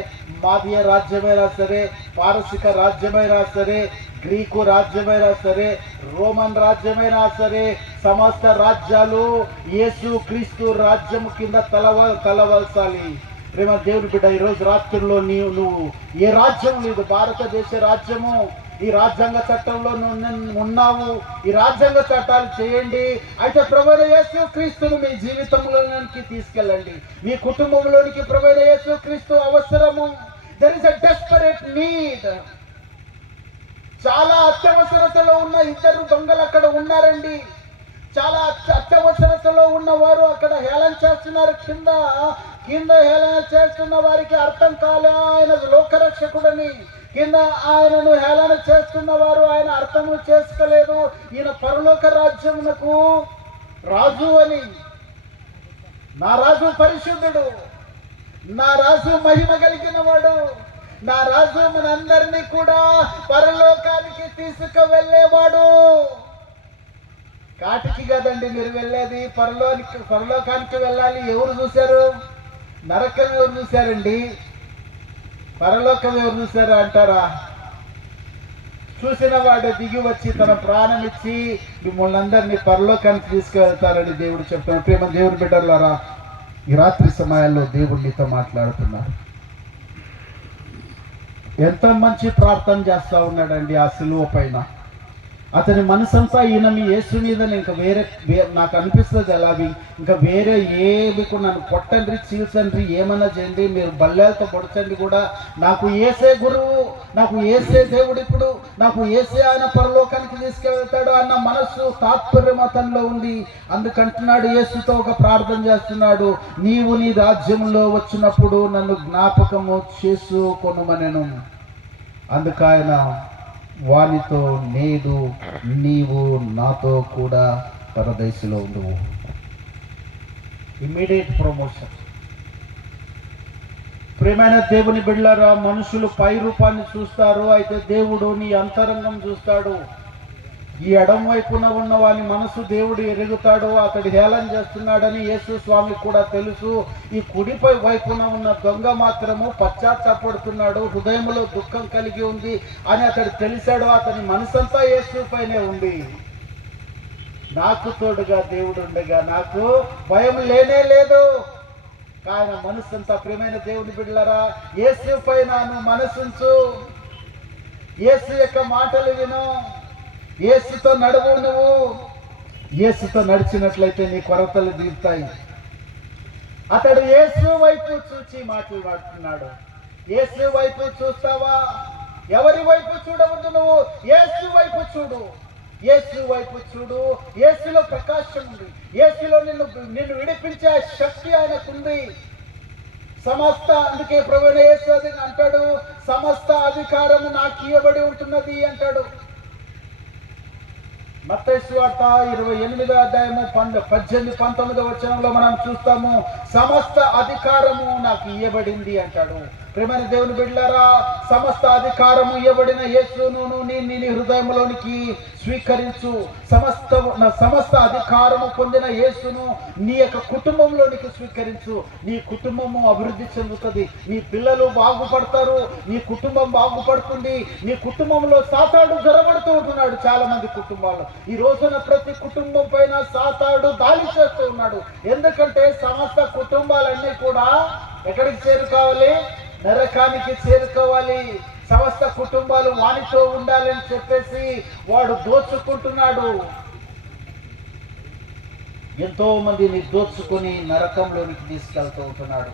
మాదియ రాజ్యమైనా సరే, పారసిక రాజ్యమైనా సరే, గ్రీకు రాజ్యమైనా సరే, రోమన్ రాజ్యమైనా సరే, సమస్త రాజ్యాలు యేసు క్రీస్తు రాజ్యము కింద తలవలసాలి. ప్రేమ దేవుని బిడ్డ, ఈరోజు రాత్రుల్లో నువ్వు ఏ రాజ్యం లేదు, భారతదేశ రాజ్యము, ఈ రాజ్యాంగ చట్టంలో ఉన్నావు. ఈ రాజ్యాంగ చట్టాలు చేయండి. అయితే ప్రభువైన యేసు క్రీస్తును మీ జీవితంలోనికి తీసుకెళ్ళండి. మీ కుటుంబంలోనికి ప్రభువైన యేసు క్రీస్తు అవసరము. There is a desperate need. చాలా అత్యవసరతలో ఉన్న ఇద్దరు దొంగలు అక్కడ ఉన్నారండి. చాలా అత్యవసరతలో ఉన్నవారు అక్కడ హేళన చేస్తున్నారు. కింద హేళన చేస్తున్న వారికి అర్థం కాలే ఆయన లోకరక్షకుడని. కింద ఆయనను హేళన చేస్తున్న వారు ఆయన అర్థము చేసుకోలేదు, ఈయన పరలోక రాజ్యమునకు రాజు అని. నా రాజు పరిశుద్ధుడు, నా రాజు మహిమ కలిగిన వాడు, నా రాజు మనందరినీ కూడా పరలోకానికి తీసుకువెళ్ళేవాడు. కాటికి కదండి మీరు వెళ్ళేది, పరలోకానికి వెళ్ళాలి. ఎవరు చూశారు? నరకం ఎవరు చూశారండి? పరలోకం ఎవరు చూశారు అంటారా? చూసిన వాడు దిగి వచ్చి తన ప్రాణం ఇచ్చి మిమ్మల్ని అందరినీ పరలోకానికి తీసుకువెళ్తారని దేవుడు చెప్తాను. ప్రేమ దేవుని బిడ్డలారా, ఈ రాత్రి సమయాల్లో దేవుడు నీతో మాట్లాడుతున్నారు. ఎంత మంచి ప్రార్థన చేస్తా ఉన్నాడండి ఆ సిలువ పైన. అతని మనసంతా ఈయన మీ యేసు మీద ఇంకా వేరే నాకు అనిపిస్తుంది అలా ఇంకా వేరే ఏమి కూడా నన్ను కొట్టండి, చీల్చండి, ఏమన్నా చేయండి, మీరు బల్లేలతో పొడచండి కూడా, నాకు ఏసే గురువు, నాకు ఏసే దేవుడు, ఇప్పుడు నాకు ఏసే ఆయన పరలోకానికి తీసుకెళ్తాడు అన్న మనస్సు తాత్పర్యం అతనిలో ఉంది. అందుకంటున్నాడు, యేసుతో ఒక ప్రార్థన చేస్తున్నాడు, నీవు నీ రాజ్యంలో వచ్చినప్పుడు నన్ను జ్ఞాపకము చేసుకొనుమనెను. అందుకు ఆయన వానితో, నేడు నీవు నాతో కూడా పరదేశంలో ఉండువు. Immediate promotion. ప్రియమైన దేవుని బిడ్డలారా, మనుషులు పై రూపాన్ని చూస్తారు, అయితే దేవుడు నీ అంతరంగం చూస్తాడు. ఈ ఎడం వైపున ఉన్న వాని మనసు దేవుడు ఎరుగుతాడు. అతడు హేళన చేస్తున్నాడని యేసు స్వామి కూడా తెలుసు. ఈ కుడిపై వైపున ఉన్న దొంగ మాత్రము పశ్చాత్తాపడుతున్నాడు, హృదయంలో దుఃఖం కలిగి ఉంది అని అతడు తెలిసాడు. అతని మనసంతా యేసు పైనే ఉంది. నాకు తోడుగా దేవుడు ఉండగా నాకు భయం లేనే లేదు. ఆయన మనసంతా, ప్రియమైన దేవుని బిడ్డలారా, యేసు పైన మనసుంచు, యేసు యొక్క మాటలు విను, యేసుతో నడువు. నువ్వు యేసుతో నడిచినట్లయితే నీ కొరతలు తీరుతాయి. అతడు యేసు వైపు చూచి మాట్లాడుతున్నాడు. యేసు వైపు చూస్తావా? ఎవరి వైపు చూడవద్దు, నువ్వు యేసు వైపు చూడు. యేసు వైపు చూడు. యేసులో ప్రకాశం ఉంది. యేసులో నిన్ను విడిపించే శక్తి ఆయనకుంది. అందుకే ప్రభువైన యేసు అంటాడు, సమస్త అధికారము నాకు ఇవ్వబడి ఉంటున్నది అంటాడు. మత్తయి సువార్త 28వ అధ్యాయము 18-19 వచనంలో మనం చూస్తాము, సమస్త అధికారము నాకు ఇవ్వబడింది అంటాడు. ప్రియమైన దేవుని బిడ్డలారా, సమస్త అధికారము ఇవ్వబడిన యేసును నీ హృదయంలోనికి స్వీకరించు. సమస్త అధికారము పొందిన యేసును నీ యొక్క కుటుంబంలోనికి స్వీకరించు. నీ కుటుంబము అభివృద్ధి చెందుతుంది, నీ పిల్లలు బాగుపడతారు, నీ కుటుంబం బాగుపడుతుంది. నీ కుటుంబంలో సాతాడు జరబడుతూ ఉంటున్నాడు. చాలా మంది కుటుంబాల్లో ఈ రోజున ప్రతి కుటుంబం పైన సాతాడు దాడి చేస్తూ ఉన్నాడు. ఎందుకంటే సమస్త కుటుంబాలన్నీ కూడా ఎక్కడికి చేరుకోవాలి? నరకానికి చేరుకోవాలి. సమస్త కుటుంబాలు వానితో ఉండాలని చెప్పేసి వాడు దోచుకుంటున్నాడు. ఎంతో మందిని దోచుకొని నరకంలోనికి తీసుకెళ్తూ ఉంటున్నాడు.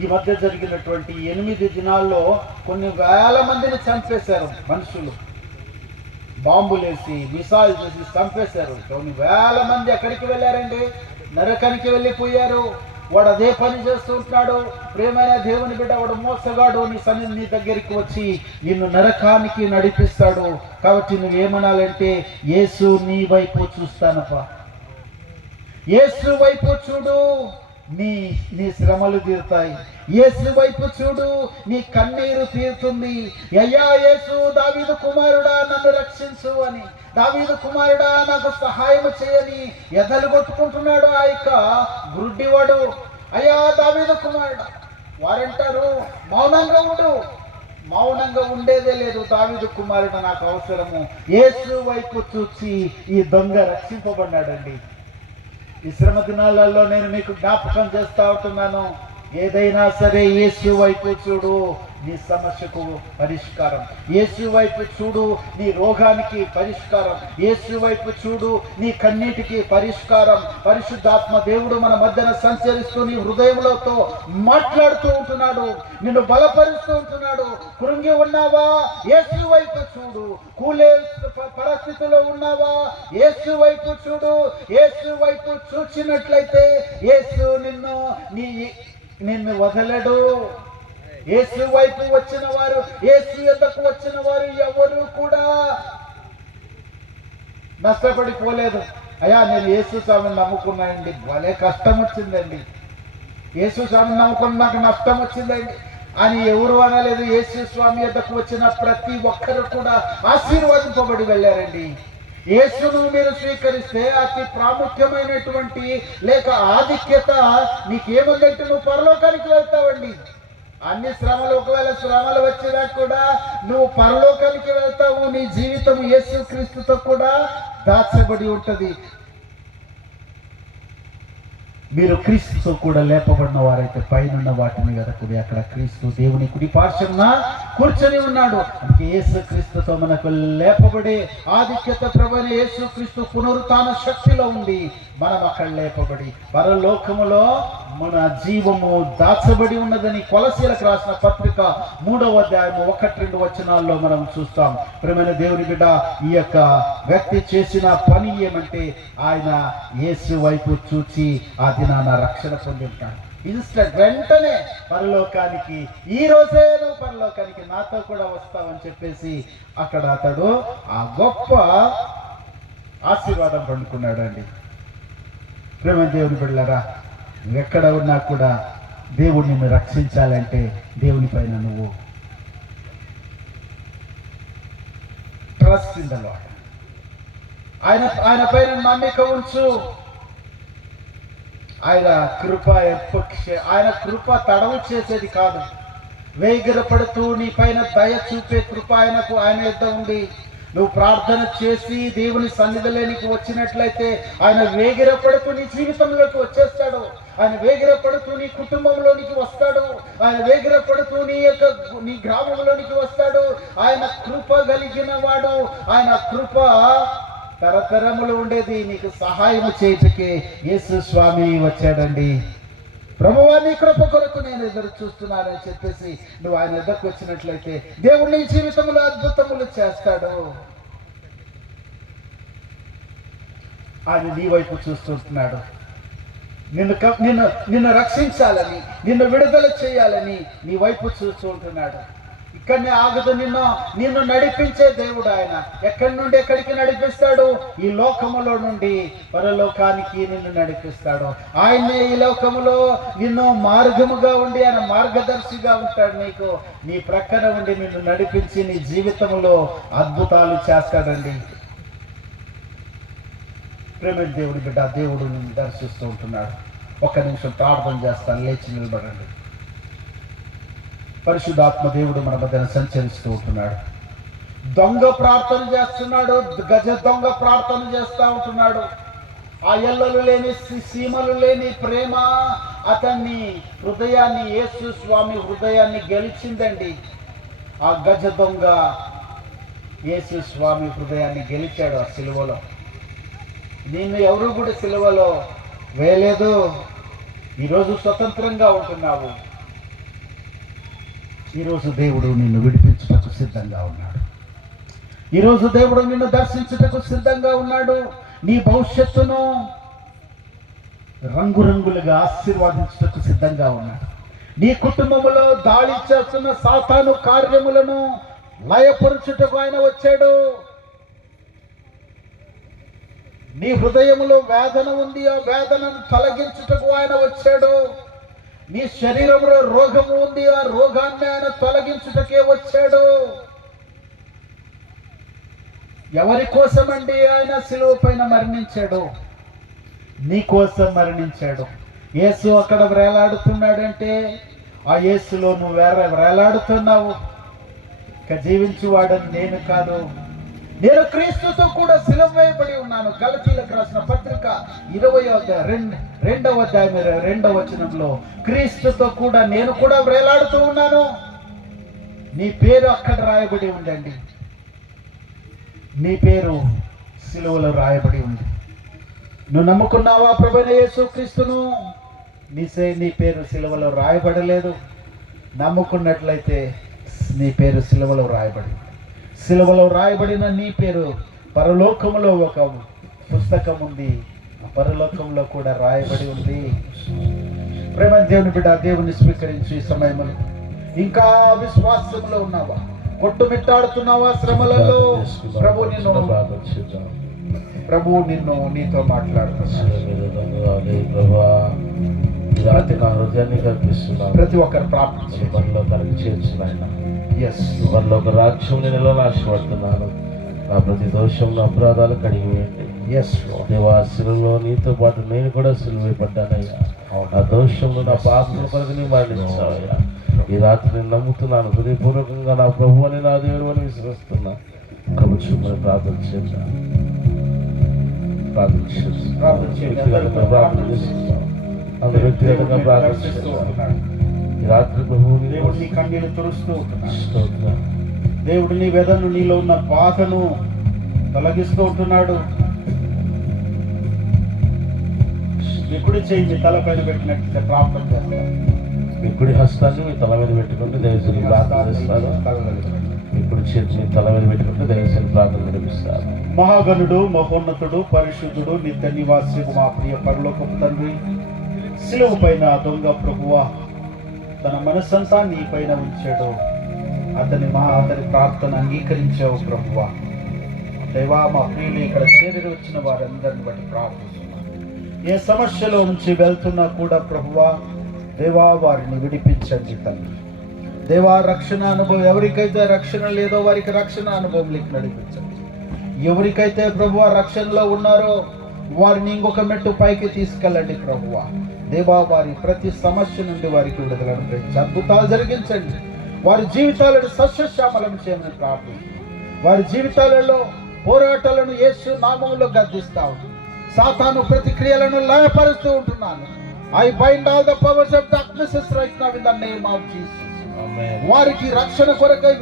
ఈ మధ్య జరిగినటువంటి 8 దినాల్లో కొన్ని వేల మందిని చంపేశారు మనుషులు. బాంబులేసి, మిసైల్ చేసి చంపేశారు. కొన్ని వేల మంది ఎక్కడికి వెళ్ళారండి? నరకానికి వెళ్ళిపోయారు. వాడు అదే పని చేస్తూ ఉంటున్నాడు. ప్రియమైన దేవుని బిడ్డ, వాడు మోసగాడు. నీ దగ్గరికి వచ్చి నిన్ను నరకానికి నడిపిస్తాడు. కాబట్టి నువ్వేమనాలంటే, యేసు నీ వైపు చూస్తానప్ప, యేసు వైపు చూడు. నీ నీ శ్రమలు తీరుతాయి. యేసు వైపు చూడు, నీ కన్నీరు తీరుతుంది. అయ్యా యేసు, దావీదు కుమారుడా నన్ను రక్షించు అని, దావీదు కుమారుడా నాకు సహాయం చేయని ఎదలు కొట్టుకుంటున్నాడు ఆ యొక్క గుడ్డివాడు. అయ్యా దావీదు కుమారుడా, వారంటారు మౌనంగా ఉండు. మౌనంగా ఉండేదే లేదు. దావీదు కుమారుడు నాకు అవసరము. యేసు వైపు చూచి ఈ దొంగ రక్షింపబడ్డాడండి. ఈ శ్రమ దినాలలో నేను మీకు జ్ఞాపకం చేస్తా ఉంటున్నాను, ఏదైనా సరే యేసు వైపు చూడు, నీ సమస్యకు పరిష్కారం. యేసు వైపు చూడు, నీ రోగానికి పరిష్కారం. యేసు వైపు చూడు, నీ కన్నీటికి పరిష్కారం. పరిశుద్ధాత్మ దేవుడు మన మధ్యన సంచరిస్తూ నీ హృదయంలోతో మాట్లాడుతూ ఉంటున్నాడు, నిన్ను బలపరుస్తూ ఉంటున్నాడు. కృంగి ఉన్నావా? యేసు వైపు చూడు. కూలే పరిస్థితిలో ఉన్నావా? యేసు వైపు చూడు. యేసు వైపు చూచినట్లయితే యేసు నిన్ను వదలడు. యేసు వైపు వచ్చిన వారు, యేసు యొద్దకు వచ్చిన వారు ఎవరు కూడా నష్టపడిపోలేదు. అయ్యా నేను యేసు స్వామిని నమ్ముకున్నానండి, భలే కష్టం వచ్చిందండి, యేసు స్వామిని నమ్ముకుని నాకు నష్టం వచ్చిందండి అని ఎవరు అనలేదు. యేసు స్వామి యొద్దకు వచ్చిన ప్రతి ఒక్కరు కూడా ఆశీర్వదింపబడి వెళ్ళారండి. యేసును మీరు స్వీకరిస్తే అతి ప్రాముఖ్యమైనటువంటి లేక ఆధిక్యత నీకేముందంటే నువ్వు పరలోకానికి వెళ్తావండి. అన్ని శ్రమలు, ఒకవేళ శ్రమలు వచ్చినా కూడా నువ్వు పరలోకానికి వెళ్తావు. నీ జీవితం యేసు క్రీస్తుతో కూడా దాచబడి ఉంటది. మీరు క్రీస్తుతో కూడా లేపబడిన వారైతే పైన వాటిని వెతకుడి, అక్కడ క్రీస్తు దేవుని కుడి పార్శ్వమున కూర్చొని ఉన్నాడు. అందుకే యేసు క్రీస్తుతో మనకు లేపబడే ఆధిక్యత ప్రభువైన యేసు క్రీస్తు పునరుత్థాన శక్తిలో ఉంది. మనం అక్కడ లేపబడి పరలోకములో మన జీవము దాచబడి ఉన్నదని కొలసీలకు రాసిన పత్రిక 3వ అధ్యాయము 1-2 వచనాల్లో మనం చూస్తాం. ప్రియమైన దేవుని బిడ్డ, ఈ యొక్క వ్యక్తి చేసిన పని ఏమంటే ఆయన యేసు వైపు చూచి ఆ దినాన రక్షణ పొంది ఉంటాడు. ఇన్స్టెంట్ వెంటనే పరలోకానికి, ఈ రోజే నువ్వు పరలోకానికి నాతో కూడా వస్తావని చెప్పేసి అక్కడ అతడు ఆ గొప్ప ఆశీర్వాదం పండుకున్నాడు అండి. ప్రియమైన దేవుని బిడ్డలారా, ఎక్కడ ఉన్నా కూడా దేవుడు నిన్ను రక్షించాలంటే దేవుని పైన నువ్వు ట్రస్ట్ ఇన్ ద లార్డ్, ఆయన పైన నమ్మిక ఉంచు. ఆయన కృప ఆయన కృప తడవు చేసేది కాదు. వేగిరపడుతూ నీ పైన దయ చూపే కృప ఆయన యొద్ద ఉంది. నువ్వు ప్రార్థన చేసి దేవుని సన్నిధిలోనికి వచ్చినట్లయితే ఆయన వేగిరపడుతూ నీ జీవితంలోకి వచ్చేస్తాడు. ఆయన వేగిరపడుతూ నీ కుటుంబంలోనికి వస్తాడు. ఆయన వేగిరపడుతూ నీ గ్రామంలోనికి వస్తాడు. ఆయన కృప కలిగిన వాడు. ఆయన కృప తరతరములు ఉండేది. నీకు సహాయం చేయటకే యేసు స్వామి వచ్చాడండి. ప్రభువా నీ కృప కొరకు నేను ఎదురు చూస్తున్నానని చెప్పేసి నువ్వు ఆయన ఎదురుకు వచ్చినట్లయితే దేవుడు నీ జీవితంలో అద్భుతములు చేస్తాడు. ఆయన నీ వైపు చూస్తుంటున్నాడు. నిన్ను రక్షించాలని, నిన్ను విడుదల చేయాలని నీ వైపు చూస్తూ ఉంటున్నాడు. ఇక్కడనే ఆగదు. నిన్ను నడిపించే దేవుడు ఆయన. ఎక్కడి నుండి ఎక్కడికి నడిపిస్తాడు? ఈ లోకములో నుండి పరలోకానికి నిన్ను నడిపిస్తాడు. ఆయనే ఈ లోకములో నిన్ను మార్గముగా ఉండి ఆయన మార్గదర్శిగా ఉంటాడు. నీ ప్రక్కన ఉండి నిన్ను నడిపించి నీ జీవితంలో అద్భుతాలు చేస్తాడండి. ప్రేమ దేవుడి బిడ్డ, దేవుడు నిన్ను దర్శిస్తూ ఉంటున్నాడు. ఒక్క నిమిషం ప్రార్థన చేస్తాను, లేచి నిలబడండి. పరిశుద్ధాత్మ దేవుడు మన మధ్యన సంచరిస్తూ ఉంటున్నాడు. దొంగ ప్రార్థన చేస్తున్నాడు, గజ దొంగ ప్రార్థన చేస్తూ ఉంటున్నాడు. ఆ ఎల్లలు లేని సీమలు లేని ప్రేమ అతన్ని హృదయాన్ని, యేసు స్వామి హృదయాన్ని గెలిచిందండి. ఆ గజ దొంగ యేసు స్వామి హృదయాన్ని గెలిచాడు ఆ సిలువలో. నిన్ను ఎవరు కూడా సిలువలో వేయలేదు. ఈరోజు స్వతంత్రంగా ఉంటున్నావు. ఈరోజు దేవుడు నిన్ను విడిపించుటకు సిద్ధంగా ఉన్నాడు. ఈరోజు దేవుడు నిన్ను దర్శించుటకు సిద్ధంగా ఉన్నాడు. నీ భవిష్యత్తును రంగురంగులుగా ఆశీర్వాదించుటకు సిద్ధంగా ఉన్నాడు. నీ కుటుంబంలో దాడి చేస్తున్న సాతాను కార్యములను లయపరుచుటకు ఆయన వచ్చాడు. నీ హృదయంలో వేదన ఉంది, ఆ వేదనను తొలగించుటకు ఆయన వచ్చాడు. నీ శరీరంలో రోగము ఉంది, ఆ రోగాన్ని ఆయన తొలగించుటకే వచ్చాడు. ఎవరి కోసమండి ఆయన శిలువ పైన మరణించాడు? నీ కోసం మరణించాడు. యేసు అక్కడ వేలాడుతున్నాడంటే ఆ యేసులో నువ్వు వేలాడుతున్నావు. ఇక జీవించువాడని నేను కాదు, నేను క్రీస్తుతో కూడా సిలువ వేయబడి ఉన్నాను. గలతీయులకు రాసిన పత్రిక 22వ అధ్యాయం 2వ వచనంలో క్రీస్తుతో కూడా నేను కూడా వేలాడుతూ ఉన్నాను. నీ పేరు అక్కడ రాయబడి ఉందండి. నీ పేరు సిలువలో రాయబడి ఉంది. నువ్వు నమ్ముకున్నావా ప్రభువైన యేసుక్రీస్తును? నీ పేరు సిలువలో రాయబడలేదు. నమ్ముకున్నట్లయితే నీ పేరు సిలువలో రాయబడి, సిలువలో రాయబడిన నీ పేరు పరలోకములో ఒక పుస్తకం ఉంది. ఆ పరలోకంలో కూడా రాయబడి ఉంది. ప్రేమ దేవుని బిడ్డ, దేవుని స్వీకరించి ఈ సమయంలో ఇంకా విశ్వాసంలో ఉన్నావా? కొట్టుమిట్టాడుతున్నావా శ్రమలలో? ప్రభు నీతో మాట్లాడుతున్నాడు. ప్రతి ఒక్కరు ప్రార్థించి మనలో కలిగి చేర్చున్నాయన. ఎస్, మనలో ఒక రాజ్యం నేను ఆశపడుతున్నాను. నా ప్రతి దోషం, నా అపరాధాలు కడిగి వేయండి. ఎస్ దేవా, శిలువలో నీతో పాటు నేను కూడా సిలువైపడ్డానయ్యా. నా దోషంలో, నా పాపముల కొరకు నీ మరణించావయ్యా. ఈ రాత్రి నేను నమ్ముతున్నాను, హృదయపూర్వకంగా నా ప్రభు అని, నా దేవుడు అని విశ్వసిస్తున్నా. ప్రభు చూపని ప్రార్థన చేద్దాం. అందరూ వ్యక్తిగతంగా ప్రార్థిస్తూ ఈ రాత్రి ప్రభువుని దేవుడిని కన్నీళ్లు తుడుస్తూ ఉంటున్నాడు. దేవుడు నీ వేదను, నీలో ఉన్న బాధను తొలగిస్తూ ఉంటున్నాడు. మీ కుడి చేయి మీ తల పైన పెట్టినట్లయితే ప్రార్థన చేస్తారు. మీ కుడి హస్తాన్ని మీ తల మీద పెట్టుకుంటే దయచేసి ప్రార్థన చేస్తారు. మీ కుడి చేతి మీ తల మీద పెట్టుకుంటే దయచేసి ప్రార్థన నడిపిస్తారు. మహాగణుడు, మహోన్నతుడు, పరిశుద్ధుడు, నిత్య నివాసి మా ప్రియ పరలోకపు తండ్రి, శిలువ పైన దొంగ ప్రభువా తన మనస్సంతా నీ పైన ఉంచాడు. అతని ప్రార్థన అంగీకరించావు ప్రభువా. దేవా, మా ప్రియులు ఇక్కడ చేరి వచ్చిన వారందరిని బట్టి ప్రార్థిస్తున్నాను. ఏ సమస్యలో నుంచి వెళ్తున్నా కూడా ప్రభువా దేవా వారిని విడిపించండి తండ్రి. దేవా, రక్షణ అనుభవం ఎవరికైతే రక్షణ లేదో వారికి రక్షణ అనుభవంలోకి నడిపించండి. ఎవరికైతే ప్రభువా రక్షణలో ఉన్నారో వారిని ఇంకొక మెట్టు పైకి తీసుకెళ్ళండి ప్రభువా. దేవా, వారి ప్రతి సమస్య నుండి వారికి విడుదలను పెంచి అద్భుతాలు జరిగించండి. వారి జీవితాలను సస్యశ్యామలం చేయమని ప్రార్థిస్తున్నాం. వారి జీవితాలలో పోరాటాలను యేసు నామములో గద్దిస్తాం. సాతాను ప్రతిక్రియలను లయపరుస్తూ ఉంటున్నాను. I bind all the powers of darkness right now in the name of Jesus. వారికి రక్షణ కొరకై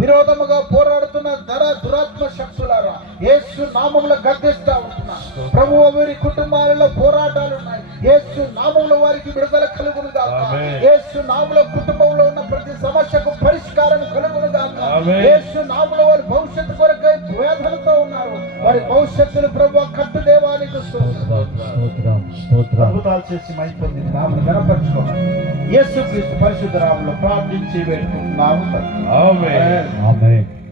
విరోధముగా పోరాడుతున్న దురాత్మ శక్తులారా యేసు నామములో గద్దిస్తా ఉంటున్నాను. ప్రభువు, వీరి కుటుంబాలలో పోరాటాలు ఉన్నాయి. యేసు నామములో వారికి విడుదల కలుగును గాక. యేసు నామములో కుటుంబంలో ఉన్న ప్రతి సమస్యకు పరిష్కారం కలుగును గాక. యేసు నామములో వారి భవిష్యత్తు కొరకై వేదనతో ఉన్నారు. వారి భవిష్యత్తును ప్రభువు కట్టు దేవానికి అద్భుతాలు చేసి మైపొంది నామమును గణపరచుకోవాలి. యేసుక్రీస్తు పరిశుద్ధ నామములో ప్రార్థించి వేడుకుంటున్నాము. ఆమేన్.